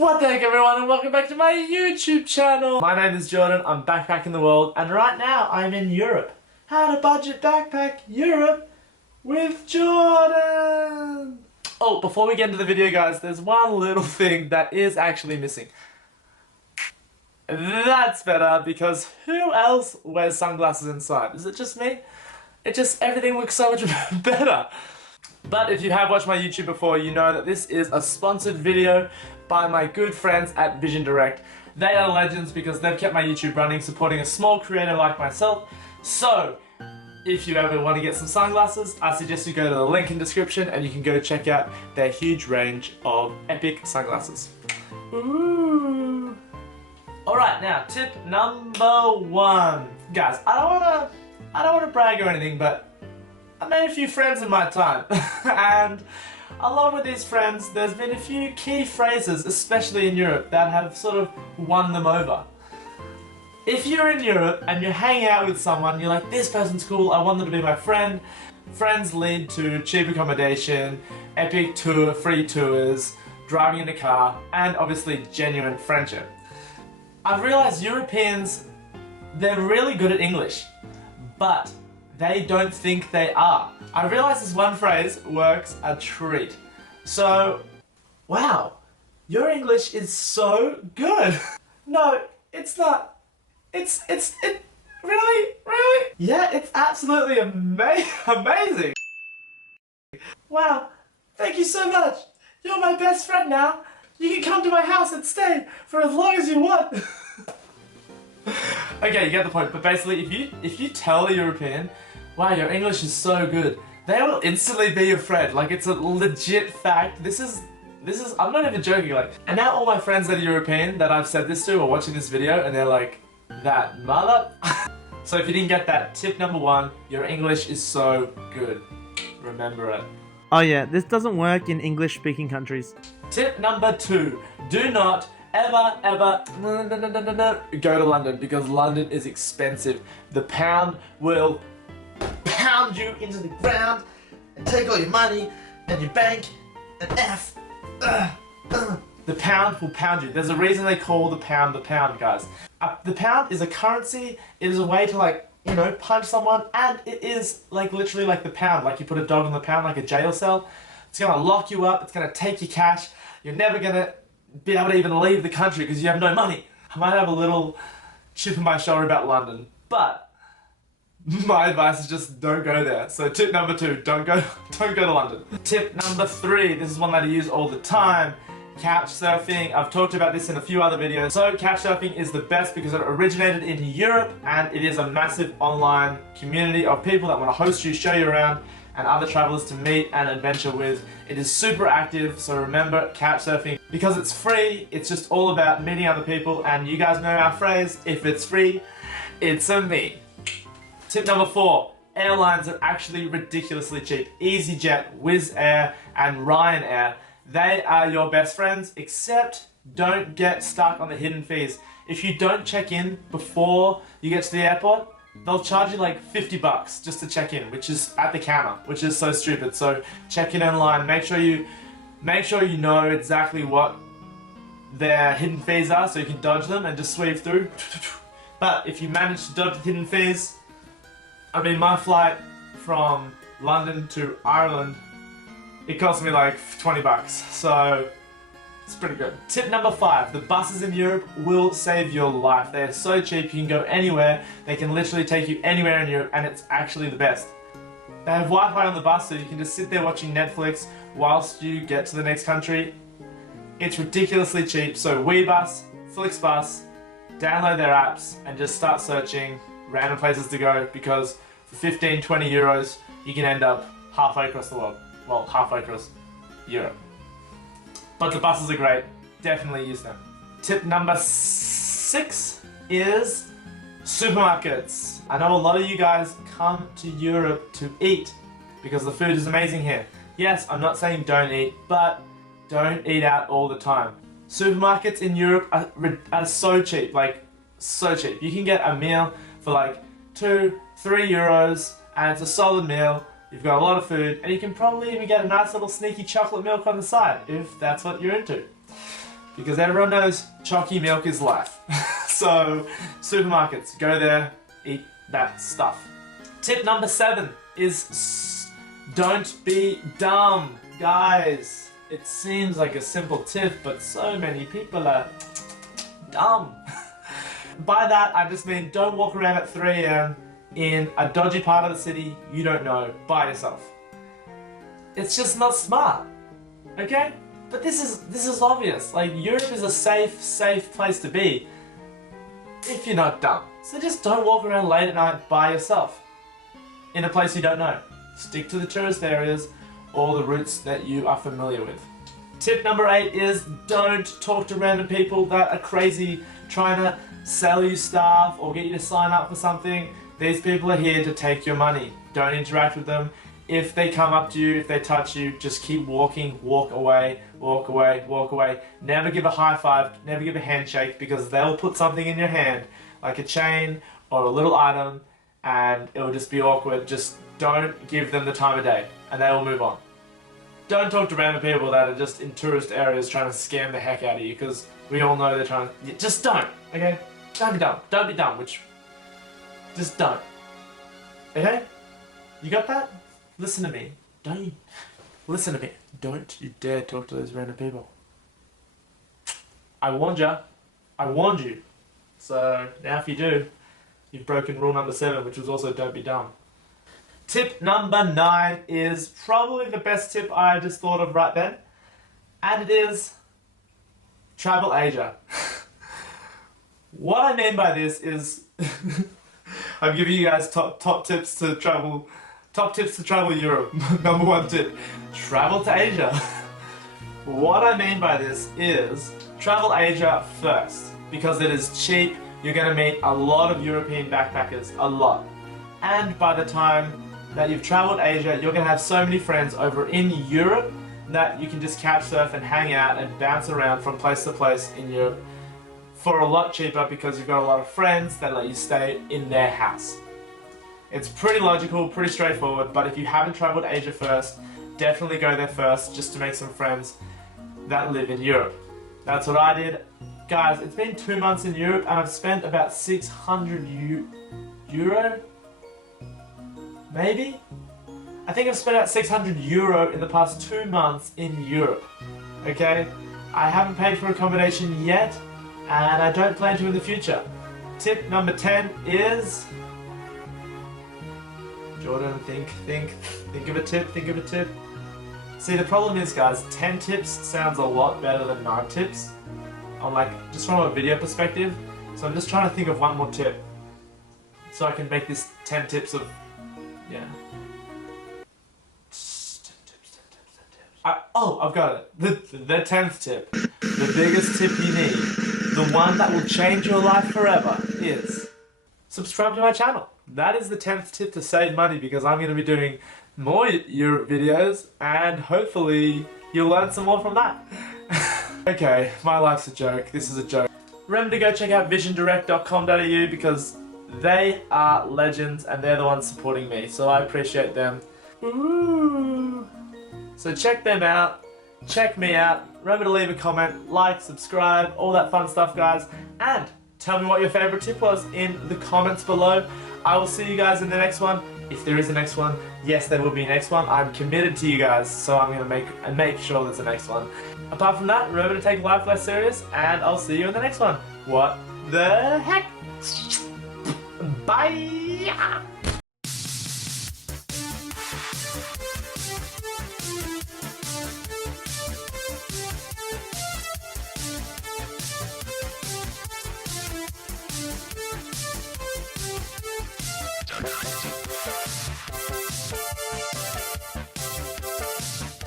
What the heck, everyone, and welcome back to my YouTube channel. My name is Jordan, I'm backpacking the world, and right now I'm in Europe. How to budget backpack Europe with Jordan. Oh, before we get into the video, guys, there's one little thing that is actually missing. That's better, because who else wears sunglasses inside? Is it just me? Everything looks so much better. But if you have watched my YouTube before, you know that this is a sponsored video by my good friends at Vision Direct. They are legends because they've kept my YouTube running, supporting a small creator like myself. So, if you ever want to get some sunglasses, I suggest you go to the link in the description and you can go check out their huge range of epic sunglasses. Ooh. Alright, now tip number one. Guys, I don't wanna brag or anything, but I made a few friends in my time, and along with these friends, there's been a few key phrases, especially in Europe, that have sort of won them over. If you're in Europe and you're hanging out with someone, you're like, this person's cool, I want them to be my friend. Friends lead to cheap accommodation, epic free tours, driving in a car, and obviously genuine friendship. I've realized Europeans, they're really good at English, but they don't think they are. I realize this one phrase works a treat. So, wow, your English is so good. No, it's not. Really? Yeah, it's absolutely amazing. Wow, thank you so much. You're my best friend now. You can come to my house and stay for as long as you want. Okay, you get the point, but basically if you tell a European, wow, your English is so good, they will instantly be your friend. Like, it's a legit fact. This is, I'm not even joking, like, and now all my friends that are European that I've said this to are watching this video and they're like, that mother. So if you didn't get that, tip number one, your English is so good. Remember it. Oh yeah, this doesn't work in English-speaking countries. Tip number two, do not ever go to London, because London is expensive. The pound will pound you into the ground and take all your money and your bank and the pound will pound you. There's a reason they call the pound, guys. The pound is a currency. It is a way to, like, you know, punch someone, and it is like literally like the pound. Like, you put a dog in the pound, like a jail cell. It's gonna lock you up. It's gonna take your cash. You're never gonna be able to even leave the country because you have no money. I might have a little chip on my shoulder about London, but my advice is just don't go there. So tip number two, don't go to London. Tip number three, this is one that I use all the time, couch surfing. I've talked about this in a few other videos. So couch surfing is the best because it originated in Europe, and it is a massive online community of people that want to host you, show you around, and other travelers to meet and adventure with. It is super active, so remember couch surfing. Because it's free, it's just all about meeting other people, and you guys know our phrase, if it's free, it's a me. Tip number four, airlines are actually ridiculously cheap. EasyJet, Wizz Air, and Ryanair, they are your best friends, except don't get stuck on the hidden fees. If you don't check in before you get to the airport, they'll charge you like 50 bucks just to check in, which is at the counter, which is so stupid. So check in online, make sure you know exactly what their hidden fees are so you can dodge them and just sweep through. But if you manage to dodge the hidden fees, I mean, my flight from London to Ireland, it cost me like 20 bucks, so it's pretty good. Tip number five, the buses in Europe will save your life. They are so cheap, you can go anywhere. They can literally take you anywhere in Europe, and it's actually the best. They have Wi-Fi on the bus, so you can just sit there watching Netflix whilst you get to the next country. It's ridiculously cheap, so WeBus, FlixBus, download their apps and just start searching random places to go, because for 15, 20 euros, you can end up halfway across the world. Well, halfway across Europe. But the buses are great. Definitely use them. Tip number six is supermarkets. I know a lot of you guys come to Europe to eat because the food is amazing here. Yes, I'm not saying don't eat, but don't eat out all the time. Supermarkets in Europe are so cheap, like so cheap. You can get a meal for like 2-3 euros and it's a solid meal. You've got a lot of food, and you can probably even get a nice little sneaky chocolate milk on the side if that's what you're into. because everyone knows chalky milk is life. So, supermarkets, go there, eat that stuff. Tip number 7 is don't be dumb. Guys, it seems like a simple tip, but so many people are dumb. By that, I just mean don't walk around at 3 AM in a dodgy part of the city you don't know by yourself. It's just not smart, okay? But this is obvious. Like, Europe is a safe place to be if you're not dumb. So just don't walk around late at night by yourself in a place you don't know. Stick to the tourist areas or the routes that you are familiar with. Tip number 8 is don't talk to random people that are crazy trying to sell you stuff or get you to sign up for something. These people are here to take your money. Don't interact with them. If they come up to you, if they touch you, just keep walking, walk away, walk away, walk away. Never give a high five, never give a handshake, because they'll put something in your hand, like a chain or a little item, and it'll just be awkward. Just don't give them the time of day, and they will move on. Don't talk to random people that are just in tourist areas trying to scam the heck out of you, because we all know they're trying to... Just don't, okay? Don't be dumb. Don't be dumb, just don't. Okay? You got that? Listen to me. Listen to me. Don't you dare talk to those random people. I warned ya. I warned you. So now if you do, you've broken rule number 7, which was also don't be dumb. Tip number 9 is probably the best tip I just thought of right then. And it is travel Asia. What I mean by this is I'm giving you guys top tips to travel Europe. Number 1 tip, travel to Asia. What I mean by this is travel Asia first, because it is cheap. You're going to meet a lot of European backpackers, a lot. And by the time that you've traveled Asia, you're going to have so many friends over in Europe that you can just couch surf and hang out and bounce around from place to place in Europe for a lot cheaper, because you've got a lot of friends that let you stay in their house. It's pretty logical, pretty straightforward, but if you haven't traveled Asia first, definitely go there first just to make some friends that live in Europe. That's what I did. Guys, it's been 2 months in Europe and I've spent about 600 euro? Maybe? I think I've spent about 600 euro in the past 2 months in Europe. Okay? I haven't paid for accommodation yet, and I don't plan to in the future. Tip number 10 is... Jordan, think of a tip. See, the problem is, guys, 10 tips sounds a lot better than 9 tips. On just from a video perspective. So I'm just trying to think of one more tip, so I can make this 10 tips of, yeah. 10 tips. I've got it. The 10th tip. The biggest tip you need. The one that will change your life forever is subscribe to my channel. That is the 10th tip to save money, because I'm going to be doing more Europe videos and hopefully you'll learn some more from that. Okay, my life's a joke. This is a joke. Remember to go check out visiondirect.com.au, because they are legends and they're the ones supporting me, so I appreciate them. Ooh. So check them out. Check me out. Remember to leave a comment, like, subscribe, all that fun stuff, guys. And tell me what your favorite tip was in the comments below. I will see you guys in the next one. If there is a next one, yes, there will be a next one. I'm committed to you guys, so I'm going to make sure there's a next one. Apart from that, remember to take life less serious, and I'll see you in the next one. What the heck? Bye!